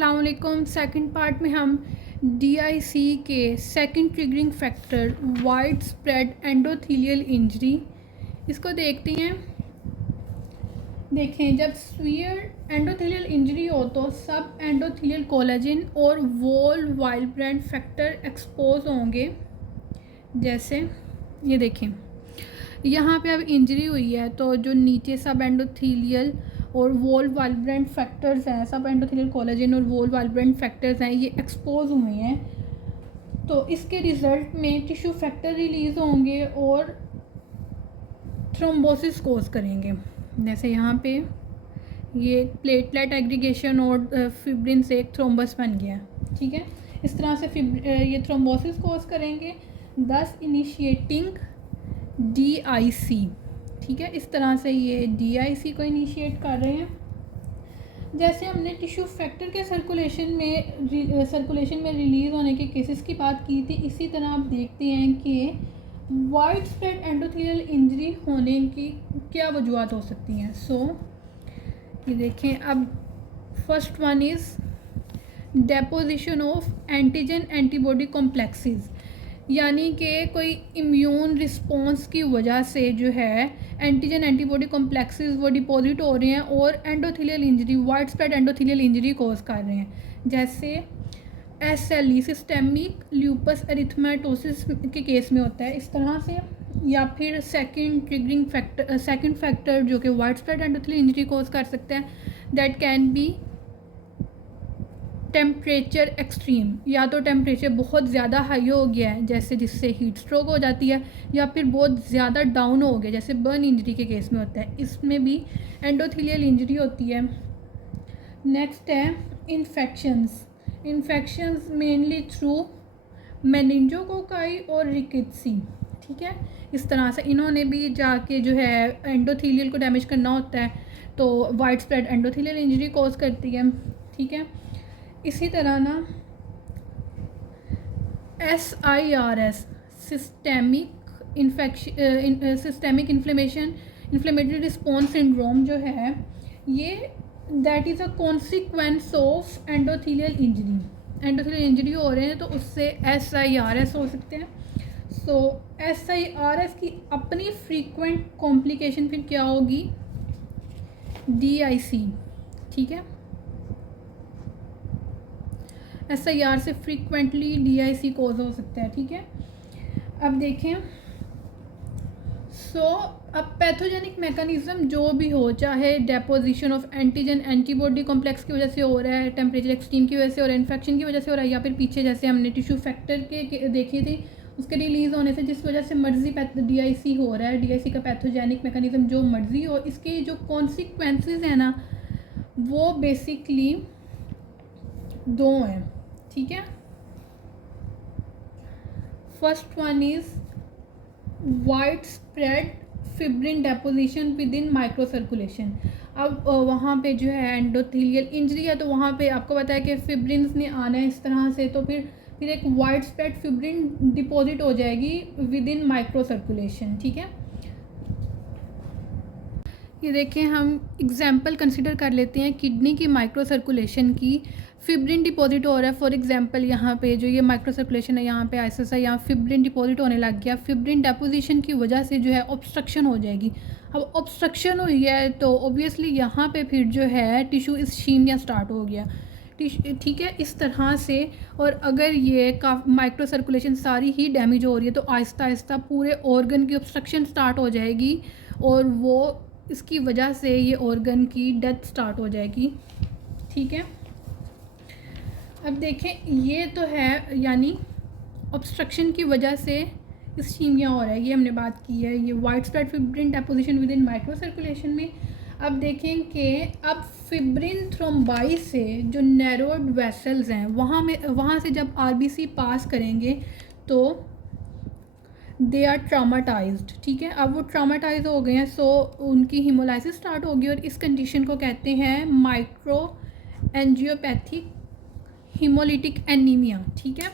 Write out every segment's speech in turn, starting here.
अस्सलाम वालेकुम। Second part में हम DIC के second triggering factor wide spread endothelial injury इसको देखते हैं। देखें, जब स्फीयर एंडोथेलियल इंजरी हो तो सब एंडोथेलियल कोलेजन और वॉल वाइल्ब्रेंड फैक्टर एक्सपोज होंगे। जैसे ये देखें, यहाँ पे अब इंजरी हुई है तो जो नीचे सब एंडोथेलियल और वॉल वाइल्ब्रेंड फैक्टर्स हैं, सब एंडोथेलियल कोलेजन और वॉल वाइल्ब्रेंड फैक्टर्स हैं, ये एक्सपोज हुए हैं। तो इसके रिज़ल्ट में टिश्यू फैक्टर रिलीज़ होंगे और थ्रोम्बोसिस कोज करेंगे। जैसे यहाँ पे ये प्लेटलेट एग्रीगेशन और फिब्रिन से एक थ्रोम्बस बन गया, ठीक है। इस तरह से ये थ्रोम्बोसिस कोज करेंगे, दस इनिशिएटिंग DIC, ठीक है। इस तरह से ये DIC को इनिशिएट कर रहे हैं। जैसे हमने टिश्यू फैक्टर के सर्कुलेशन में रिलीज़ होने के केसेस की बात की थी, इसी तरह आप देखते हैं कि वाइड स्प्रेड एंडोथेलियल इंजरी होने की क्या वजूहत हो सकती हैं। ये देखें, अब first one is deposition of antigen antibody complexes, यानी कि कोई इम्यून रिस्पॉन्स की वजह से जो है एंटीजन एंटीबॉडी कॉम्प्लेक्सेस वो डिपॉजिट हो रहे हैं और endothelial injury, wide spread endothelial injury cause कर रहे हैं। जैसे SLE सिस्टेमिक ल्यूपस एरिथमेटोसिस के केस में होता है इस तरह से, या फिर सेकंड फैक्टर जो कि wide spread endothelial injury cause कर सकता है, that can be temperature extreme, या तो टेम्परेचर बहुत ज़्यादा हाई हो गया है जैसे जिससे हीट स्ट्रोक हो जाती है, या फिर बहुत ज़्यादा डाउन हो गया जैसे बर्न इंजरी के केस में होता है, इसमें भी एंडोथेलियल इंजरी होती है। नेक्स्ट है इन्फेक्शंस मेनली थ्रू मेनिंजोकोकाई और रिकेट्सी, ठीक है। इस तरह से इन्होंने भी जाके जो है एंडोथेलियल को डैमेज करना होता है, तो wide spread endothelial injury cause करती है, ठीक है। इसी तरह ना SIRS systemic inflammatory response syndrome जो है, ये that is a consequence of endothelial injury हो रहे हैं तो उससे SIRS हो सकते हैं। SIRS की अपनी फ्रीक्वेंट कॉम्प्लिकेशन फिर क्या होगी, DIC, ठीक है। SIR से फ्रीक्वेंटली DIC कोज हो सकता है, ठीक है। अब देखें, अब पैथोजेनिक मैकेनिज्म जो भी हो, चाहे deposition of antigen antibody complex की वजह से हो रहा है, टेम्परेचर एक्सट्रीम की वजह से और इन्फेक्शन की वजह से हो रहा है, या फिर पीछे जैसे हमने टिश्यू फैक्टर के देखी थी उसके रिलीज़ होने से जिस वजह से मर्जी DIC हो रहा है, DIC का पैथोजेनिक मैकेनिज्म जो मर्जी हो, इसके जो कॉन्सिक्वेंसेस हैं ना वो बेसिकली दो हैं, ठीक है। First one is wide spread fibrin deposition with in micro circulation. अब वहाँ पे जो है एंडोथेलियल इंजरी है तो वहाँ पे आपको पता है कि फिब्रिन्स ने आना है इस तरह से, तो फिर एक वाइड स्प्रेड फिब्रिन डिपॉजिट हो जाएगी विद इन माइक्रो सर्कुलेशन, ठीक है। ये देखें, हम एग्जांपल कंसिडर कर लेते हैं किडनी की माइक्रो सर्कुलेशन की। फिब्रिन डिपॉजिट हो रहा है, फॉर एग्जांपल यहाँ पे जो ये माइक्रो सर्कुलेशन है, यहाँ पे ISS है, यहाँ फिब्रिन डिपॉजिट होने लग गया। फिब्रिन डेपोजिशन की वजह से जो है ऑब्स्ट्रक्शन हो जाएगी। अब ऑब्स्ट्रक्शन हुई है तो ऑब्वियसली यहाँ पे फिर जो है टिश्यू इस्कीमिया स्टार्ट हो गया, ठीक है, इस तरह से। और अगर ये माइक्रो सर्कुलेशन सारी ही डैमेज हो रही है तो आहिस्ता आहिस्ता पूरे ऑर्गन की ऑब्स्ट्रक्शन स्टार्ट हो जाएगी और वो इसकी वजह से ये ऑर्गन की डेथ स्टार्ट हो जाएगी, ठीक है। अब देखें, ये तो है यानी ऑब्स्ट्रक्शन की वजह से इस्कीमिया हो रहा है, ये हमने बात की है, ये wide spread fibrin deposition with in micro circulation में। अब देखें कि अब फिब्रिन थ्रोम्बाई से जो नैरोड वेसल्स हैं वहाँ से जब RBC पास करेंगे तो दे आर ट्रामाटाइज्ड, ठीक है। अब वो ट्रामाटाइज हो गए हैं, उनकी हीमोलाइसिस स्टार्ट होगी और इस कंडीशन को कहते हैं माइक्रो एंजियोपैथिक हीमोलिटिक एनीमिया, ठीक है।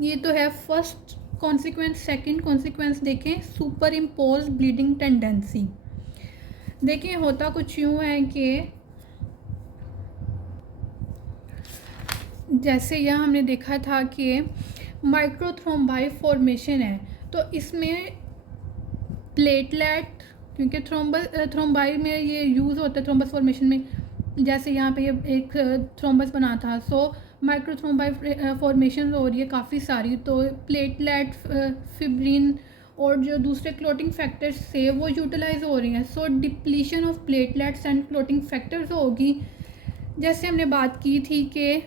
ये तो है फर्स्ट कॉन्सिक्वेंस। सेकंड कॉन्सिक्वेंस देखें, सुपर इम्पोज ब्लीडिंग टेंडेंसी। देखिए, होता कुछ यूँ है कि जैसे यहाँ हमने देखा था कि माइक्रोथ्रोम्बाई फॉर्मेशन है, तो इसमें प्लेटलेट, क्योंकि थ्रोम्बाई में ये यूज़ होता है थ्रोम्बस फॉर्मेशन में, जैसे यहाँ पे ये एक थ्रोम्बस बना था, सो माइक्रोथ्रोम्बाई फॉर्मेशन हो रही है काफ़ी सारी, तो प्लेटलेट, फिब्रिन और जो दूसरे क्लोटिंग फैक्टर्स से वो यूटिलाइज हो रही हैं। So depletion of platelets and clotting factors होगी। जैसे हमने बात की थी कि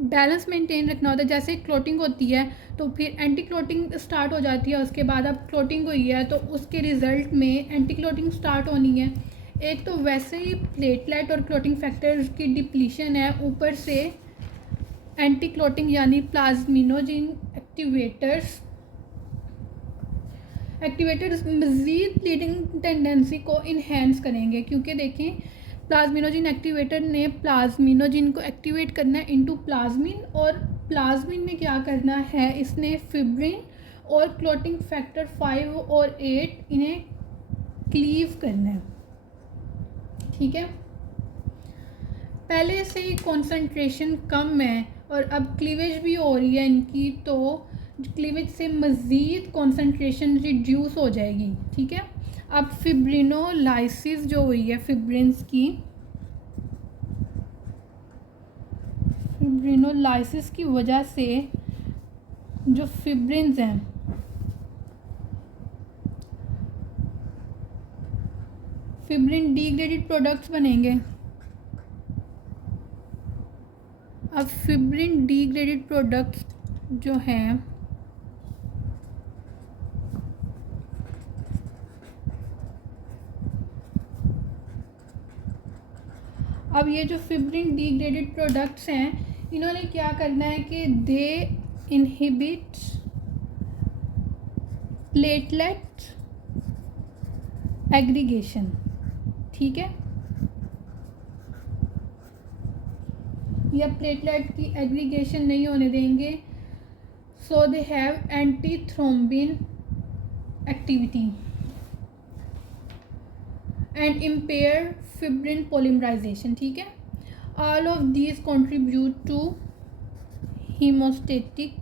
बैलेंस मेंटेन रखना होता है, जैसे क्लोटिंग होती है तो फिर एंटी क्लोटिंग स्टार्ट हो जाती है, उसके बाद अब क्लोटिंग हुई है तो उसके रिज़ल्ट में एंटी क्लोटिंग स्टार्ट होनी है। एक तो वैसे ही प्लेटलेट और क्लोटिंग फैक्टर्स की डिप्लीशन है, ऊपर से एंटी क्लोटिंग यानी प्लाज्मिनोजिन एक्टिवेटर्स मज़ीद ब्लीडिंग टेंडेंसी को इन्हेंस करेंगे, क्योंकि देखें प्लाज्मिनोजिन एक्टिवेटर ने प्लाज्मिनोजिन को एक्टिवेट करना है इनटू प्लाज्मिन, और प्लाज्मिन ने क्या करना है, इसने फिब्रिन और क्लोटिंग फैक्टर 5 और 8 इन्हें क्लीव करना है। ठीक है, पहले से ही कॉन्सेंट्रेशन कम है और अब क्लीवेज भी हो रही है इनकी, तो क्लीवेज से मज़ीद कॉन्सेंट्रेशन रिड्यूस हो जाएगी। ठीक है, अब फिब्रिनोलाइसिस जो हुई है फिब्रिन्स की, फिब्रिनोलाइसिस की वजह से जो फिब्रिन्स हैं फिब्रिन डिग्रेडेड प्रोडक्ट्स बनेंगे। अब फिब्रिन डिग्रेडेड प्रोडक्ट्स जो हैं अब ये जो फिब्रिन डिग्रेडेड प्रोडक्ट्स हैं, इन्होंने क्या करना है कि दे इनहिबिट प्लेटलेट एग्रीगेशन। ठीक है, या प्लेटलेट की एग्रीगेशन नहीं होने देंगे। So they have anti thrombin activity and impair fibrin polymerisation. ठीक है, all of these contribute to haemostatic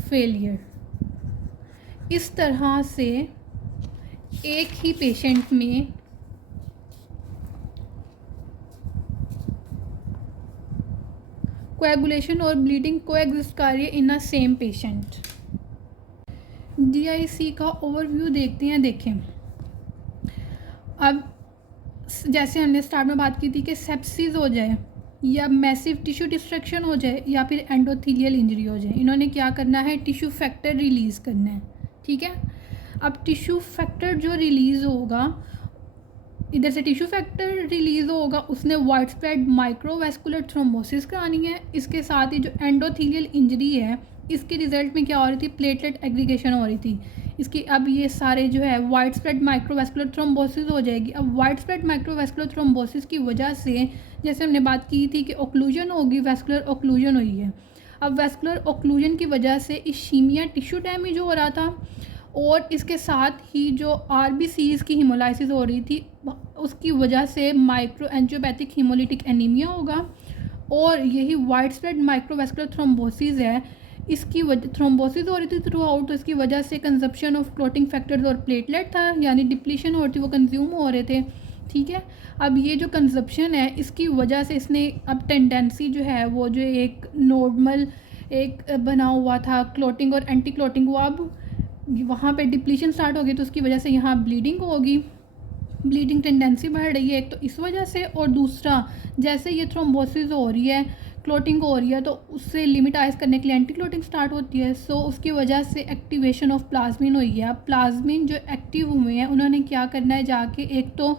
failure. इस तरह से एक ही पेशेंट में कोएगुलेशन और ब्लीडिंग कोएग्जिस्ट कर रही है in a same patient. DIC का ओवरव्यू देखते हैं। देखें, अब जैसे हमने स्टार्ट में बात की थी कि सेप्सिस हो जाए या मैसिव टिश्यू डिस्ट्रक्शन हो जाए या फिर एंडोथीलियल इंजरी हो जाए, इन्होंने क्या करना है, टिश्यू फैक्टर रिलीज़ करना है। ठीक है, अब टिश्यू फैक्टर जो रिलीज़ होगा, इधर से टिश्यू फैक्टर रिलीज़ होगा, उसने वाइड स्प्रेड माइक्रोवैस्कुलर थ्रोम्बोसिस करानी है। इसके साथ ही जो एंडोथीलियल इंजरी है, इसके रिज़ल्ट में क्या हो रही थी, प्लेटलेट एग्रीगेशन हो रही थी इसकी। अब ये सारे जो है वाइड स्प्रेड माइक्रोवैस्कुलर थ्रोम्बोसिस हो जाएगी। अब वाइड स्प्रेड माइक्रोवैस्कुलर थ्रोम्बोसिस की वजह से, जैसे हमने बात की थी कि ओक्लूजन होगी, वैस्कुलर ओक्लूजन हुई है। अब वैस्कुलर ओक्लूजन की वजह से इश्कीमिया टिश्यू डैमेज हो रहा था, और इसके साथ ही जो RBCs की हीमोलाइसिस हो रही थी, उसकी वजह से माइक्रो एंजियोपैथिक हीमोलिटिक एनीमिया होगा। और यही वाइड स्प्रेड माइक्रोवैस्कुलर थ्रोम्बोसिस है, इसकी वजह थ्रोम्बोसिस हो रही थी थ्रू आउट, तो इसकी वजह से कंजप्शन ऑफ क्लोटिंग फैक्टर्स और प्लेटलेट था, यानी डिप्लीशन हो रही थी, वो कंज्यूम हो रहे थे। ठीक है, अब ये जो कंजप्शन है, इसकी वजह से इसने अब टेंडेंसी जो है वो जो एक नॉर्मल एक बना हुआ था क्लोटिंग और एंटी क्लोटिंग, वो अब वहाँ पे डिप्लीशन स्टार्ट होगी, तो उसकी वजह से यहाँ ब्लीडिंग होगी, ब्लीडिंग टेंडेंसी बढ़ रही है एक तो इस वजह से, और दूसरा जैसे ये थ्रोम्बोसिस हो रही है, क्लोटिंग हो रही है, तो उससे लिमिटाइज करने के लिए एंटी क्लोटिंग स्टार्ट होती है। सो उसकी वजह से एक्टिवेशन ऑफ प्लाज्मिन हुई है। अब प्लाज्मिन जो एक्टिव हुए हैं, उन्होंने क्या करना है, जाके एक तो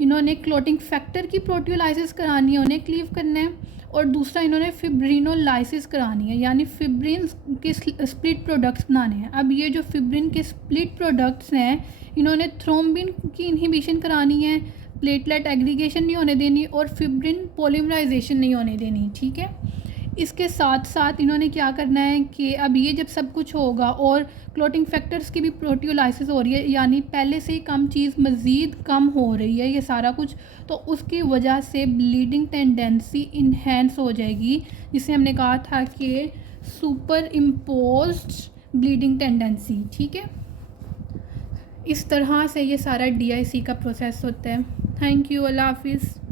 इन्होंने क्लोटिंग फैक्टर की प्रोटियोलाइसिस करानी है, उन्हें क्लीव करना है, और दूसरा इन्होंने फिब्रिनोलाइसिस करानी है, यानी फिब्रिन के स्प्लिट प्रोडक्ट्स बनाने हैं। अब ये जो फिब्रिन के स्प्लिट प्रोडक्ट्स हैं, इन्होंने थ्रोम्बिन की इनहिबिशन करानी है, प्लेटलेट एग्रीगेशन नहीं होने देनी, और फिब्रिन पोलिमराइजेशन नहीं होने देनी। ठीक है, इसके साथ साथ इन्होंने क्या करना है कि अब ये जब सब कुछ होगा और क्लोटिंग फैक्टर्स की भी प्रोटियोलाइसिस हो रही है, यानी पहले से ही कम चीज़ मज़ीद कम हो रही है ये सारा कुछ, तो उसकी वजह से ब्लीडिंग टेंडेंसी इन्हेंस हो जाएगी, जिसे हमने कहा था कि सुपर इम्पोज्ड ब्लीडिंग टेंडेंसी। ठीक है, इस तरह से ये सारा DIC का प्रोसेस होता है। थैंक यू, अल्लाह हाफिज़।